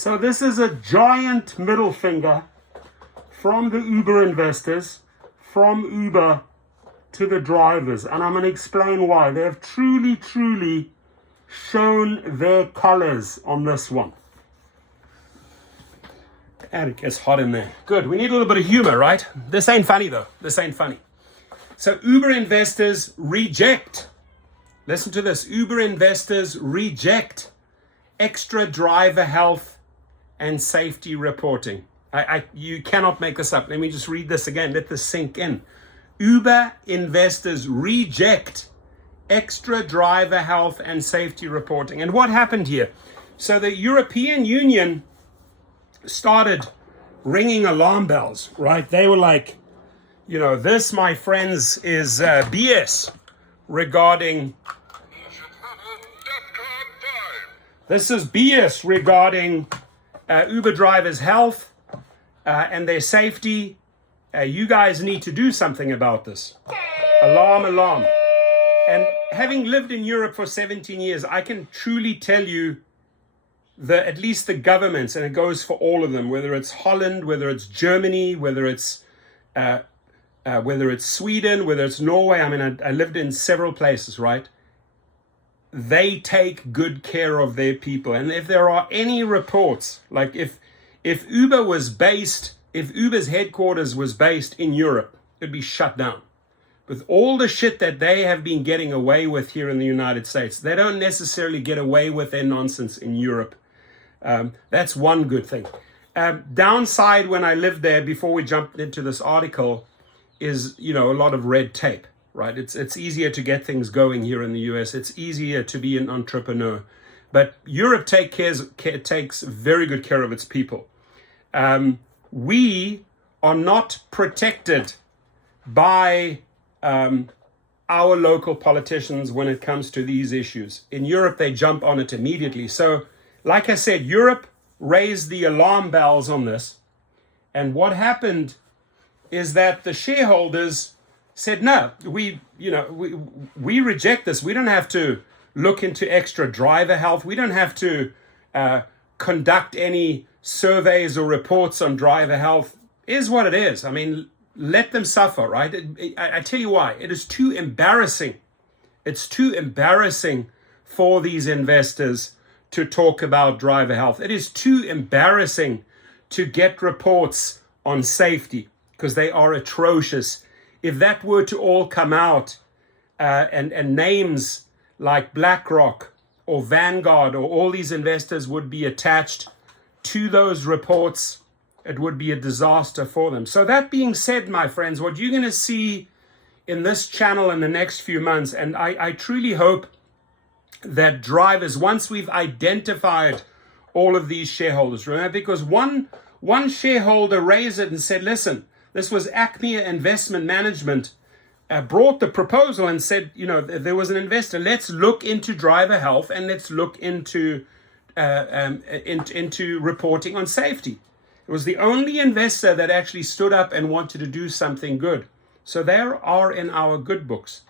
So this is a giant middle finger from the Uber investors, from Uber to the drivers. And I'm going to explain why. They have truly, truly shown their colors on this one. And it gets hot in there. Good. We need a little bit of humor, right? This ain't funny, though. This ain't funny. So Uber investors reject. Listen to this. Uber investors reject extra driver health and safety reporting. You cannot make this up. Let me just read this again. Let this sink in. Uber investors reject extra driver health and safety reporting. And what happened here? So the European Union started ringing alarm bells, right? They were like, this, my friends, is BS regarding... This is BS regarding Uber drivers' health and their safety. You guys need to do something about this. Alarm, alarm. And having lived in Europe for 17 years, I can truly tell you at least the governments, and it goes for all of them, whether it's Holland, whether it's Germany, whether it's Sweden, whether it's Norway. I mean, I lived in several places, right? They take good care of their people. And if there are any reports, like if Uber's headquarters was based in Europe, it'd be shut down. With all the shit that they have been getting away with here in the United States, they don't necessarily get away with their nonsense in Europe. That's one good thing. Downside when I lived there, before we jumped into this article, is, a lot of red tape, right? It's easier to get things going here in the US. It's easier to be an entrepreneur. But Europe takes very good care of its people. We are not protected by our local politicians when it comes to these issues. In Europe, they jump on it immediately. So, like I said, Europe raised the alarm bells on this. And what happened is that the shareholders said, no, we reject this. We don't have to look into extra driver health. We don't have to conduct any surveys or reports on driver health. It is what it is. I mean, let them suffer, right? I tell you why. It is too embarrassing. It's too embarrassing for these investors to talk about driver health. It is too embarrassing to get reports on safety because they are atrocious. If that were to all come out and names like BlackRock or Vanguard or all these investors would be attached to those reports, it would be a disaster for them. So that being said, my friends, what you're going to see in this channel in the next few months, and I truly hope that drivers, once we've identified all of these shareholders, remember, because one shareholder raised it and said, listen, this was Acme Investment Management, brought the proposal and said, there was an investor, let's look into driver health and let's look into reporting on safety. It was the only investor that actually stood up and wanted to do something good. So they are in our good books.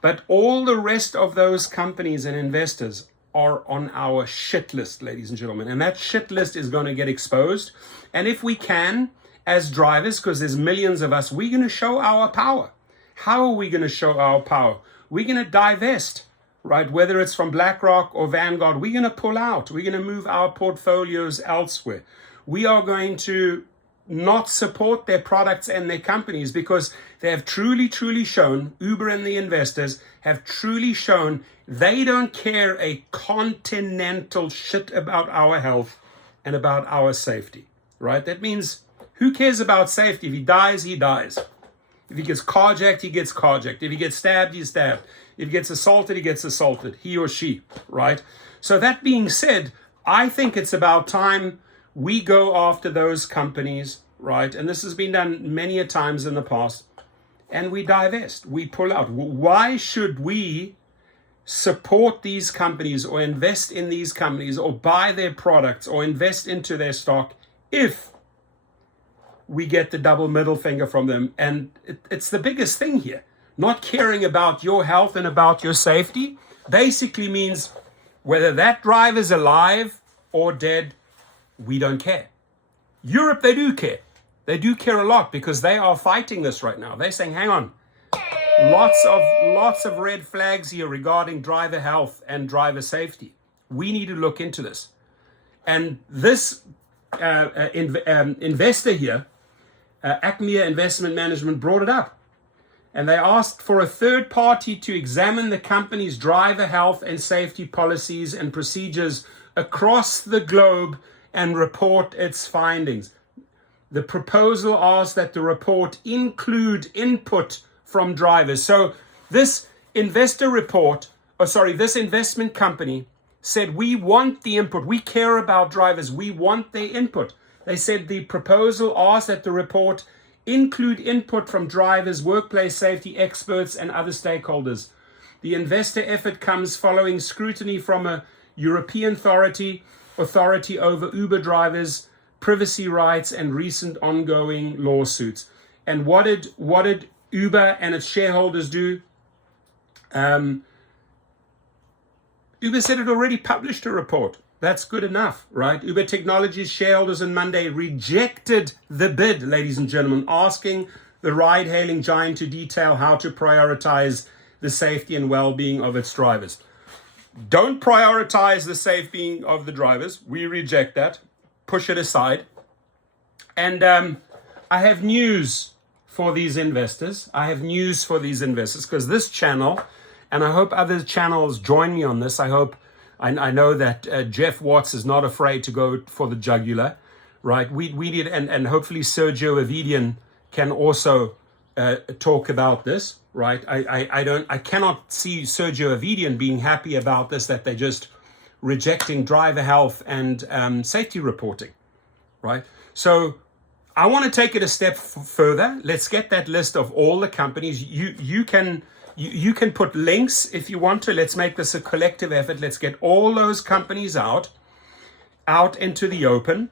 But all the rest of those companies and investors are on our shit list, ladies and gentlemen. And that shit list is going to get exposed. And if we can, as drivers, because there's millions of us, we're going to show our power. How are we going to show our power? We're going to divest, right? Whether it's from BlackRock or Vanguard, we're going to pull out. We're going to move our portfolios elsewhere. We are going to not support their products and their companies because they have truly, truly shown, Uber and the investors have truly shown they don't care a continental shit about our health and about our safety, right? That means who cares about safety? If he dies, he dies. If he gets carjacked, he gets carjacked. If he gets stabbed, he's stabbed. If he gets assaulted, he gets assaulted, he or she, right? So that being said, I think it's about time we go after those companies, right? And this has been done many a times in the past. And we divest, we pull out. Why should we support these companies or invest in these companies or buy their products or invest into their stock if we get the double middle finger from them? And it's the biggest thing here. Not caring about your health and about your safety basically means whether that driver's alive or dead, we don't care. Europe, they do care. They do care a lot because they are fighting this right now. They're saying, hang on, lots of red flags here regarding driver health and driver safety. We need to look into this. And this investor here, Acme Investment Management, brought it up. And they asked for a third party to examine the company's driver health and safety policies and procedures across the globe and report its findings. The proposal asks that the report include input from drivers. So this this investment company said, we want the input. We care about drivers. We want their input. They said the proposal asks that the report include input from drivers, workplace safety experts, and other stakeholders. The investor effort comes following scrutiny from a European authority over Uber drivers, privacy rights, and recent ongoing lawsuits. And what did Uber and its shareholders do? Uber said it already published a report. That's good enough, right? Uber Technologies shareholders on Monday rejected the bid, ladies and gentlemen, asking the ride-hailing giant to detail how to prioritize the safety and well-being of its drivers. Don't prioritize the safety of the drivers. We reject that. Push it aside. And I have news for these investors. Because this channel, and I hope other channels join me on this. I know that Jeff Watts is not afraid to go for the jugular, right? We need, and hopefully Sergio Avidian can also talk about this, right? I cannot see Sergio Avidian being happy about this, that they're just rejecting driver health and safety reporting, right? So I want to take it a step further. Let's get that list of all the companies. You can put links if you want to. Let's make this a collective effort. Let's get all those companies out into the open.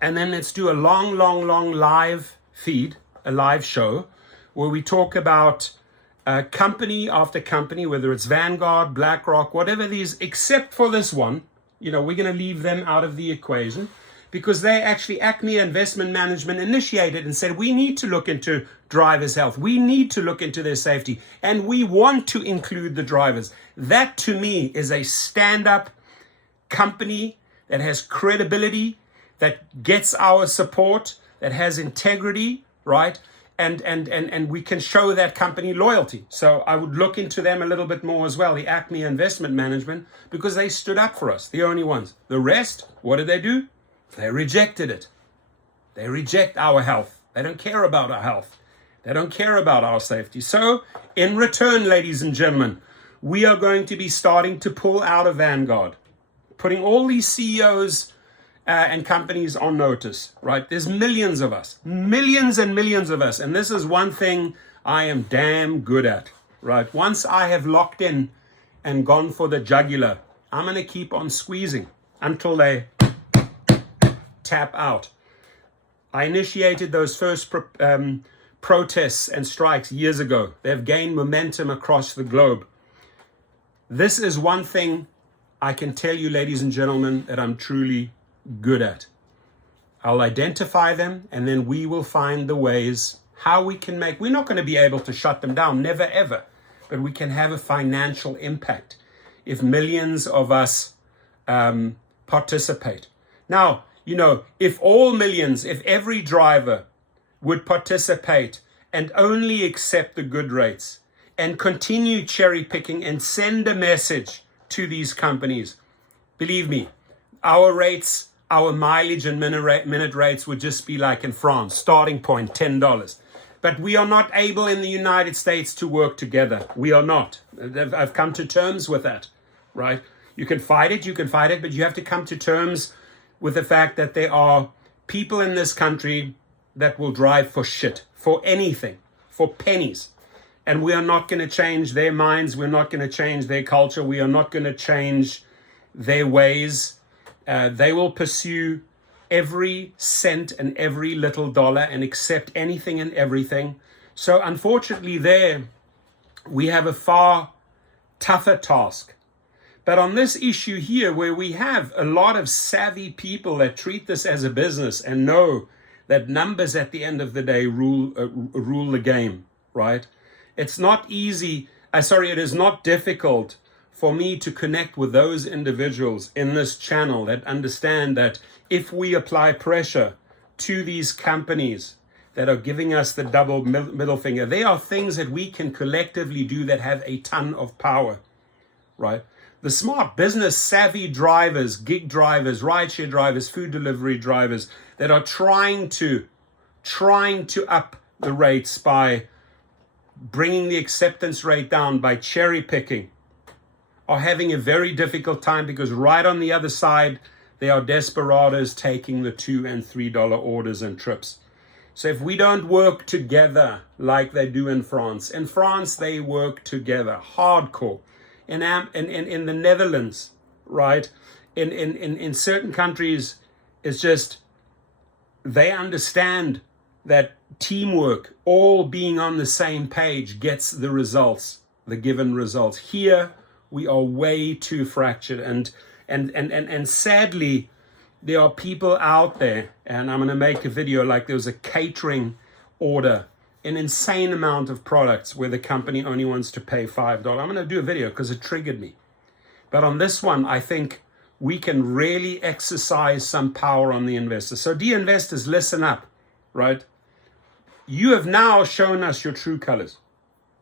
And then let's do a long live feed, a live show, where we talk about company after company, whether it's Vanguard, BlackRock, whatever these, except for this one. We're going to leave them out of the equation, because they actually, Acme Investment Management, initiated and said, we need to look into drivers' health. We need to look into their safety. And we want to include the drivers. That, to me, is a stand-up company that has credibility, that gets our support, that has integrity, right? And we can show that company loyalty. So I would look into them a little bit more as well, the Acme Investment Management, because they stood up for us, the only ones. The rest, what did they do? They rejected it. They reject our health. They don't care about our health. They don't care about our safety. So in return, ladies and gentlemen, we are going to be starting to pull out of Vanguard, putting all these CEOs and companies on notice, right? There's millions of us, millions and millions of us. And this is one thing I am damn good at, right? Once I have locked in and gone for the jugular, I'm going to keep on squeezing until they tap out. I initiated those first protests and strikes years ago. They've gained momentum across the globe. This is one thing I can tell you, ladies and gentlemen, that I'm truly good at. I'll identify them, and then we will find the ways how we can make, we're not going to be able to shut them down, never ever, but we can have a financial impact if millions of us participate. Now, if all millions, if every driver would participate and only accept the good rates and continue cherry picking and send a message to these companies, believe me, our rates, our mileage and minute rates would just be like in France, starting point $10. But we are not able in the United States to work together. We are not. I've come to terms with that, right? You can fight it, but you have to come to terms with the fact that there are people in this country that will drive for shit, for anything, for pennies. And we are not going to change their minds. We're not going to change their culture. We are not going to change their ways. They will pursue every cent and every little dollar and accept anything and everything. So unfortunately there, we have a far tougher task. But on this issue here, where we have a lot of savvy people that treat this as a business and know that numbers at the end of the day rule the game, right? It's not easy, it is not difficult for me to connect with those individuals in this channel that understand that if we apply pressure to these companies that are giving us the double middle finger, there are things that we can collectively do that have a ton of power, right? The smart business savvy drivers, gig drivers, rideshare drivers, food delivery drivers that are trying to up the rates by bringing the acceptance rate down, by cherry picking, are having a very difficult time, because right on the other side, there are desperados taking the $2 and $3 orders and trips. So if we don't work together like they do in France they work together hardcore. In the Netherlands, right? In certain countries, it's just, they understand that teamwork, all being on the same page, gets the results, the given results. Here, we are way too fractured, and sadly, there are people out there, and I'm going to make a video, like there was a catering order, an insane amount of products where the company only wants to pay $5. I'm going to do a video because it triggered me. But on this one, I think we can really exercise some power on the investors. So dear investors, listen up, right? You have now shown us your true colors.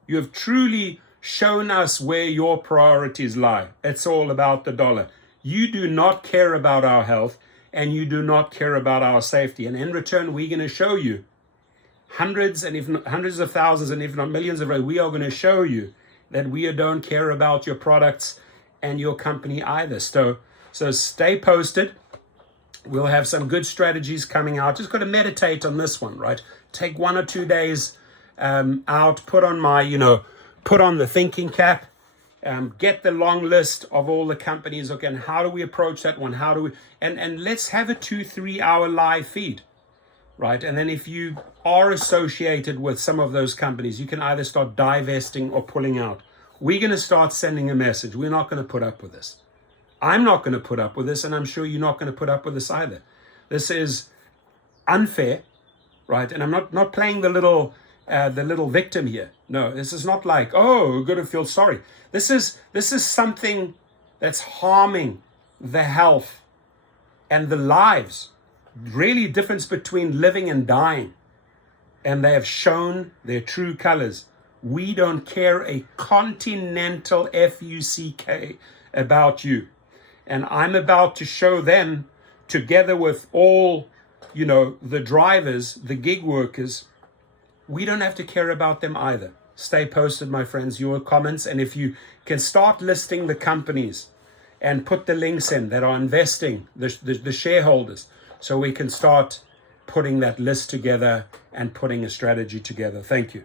You have truly shown us where your priorities lie. It's all about the dollar. You do not care about our health, and you do not care about our safety. And in return, we're going to show you hundreds of thousands, and if not millions of, we are going to show you that we don't care about your products and your company either. So stay posted. We'll have some good strategies coming out. Just got to meditate on this one, right? Take 1 or 2 days out, put on the thinking cap, get the long list of all the companies. Okay, and how do we approach that one? How do we, and let's have a 2-3 hour live feed, right? And then if you are associated with some of those companies, you can either start divesting or pulling out. We're going to start sending a message. We're not going to put up with this. I'm not going to put up with this, and I'm sure you're not going to put up with this either. This is unfair, right? And I'm not playing the little victim here. No, this is not like, oh, we're going to feel sorry. This is something that's harming the health and the lives. Really, difference between living and dying. And they have shown their true colors. We don't care a continental FUCK about you. And I'm about to show them, together with all, the drivers, the gig workers, we don't have to care about them either. Stay posted, my friends, your comments. And if you can start listing the companies and put the links in that are investing, the shareholders, so we can start putting that list together and putting a strategy together. Thank you.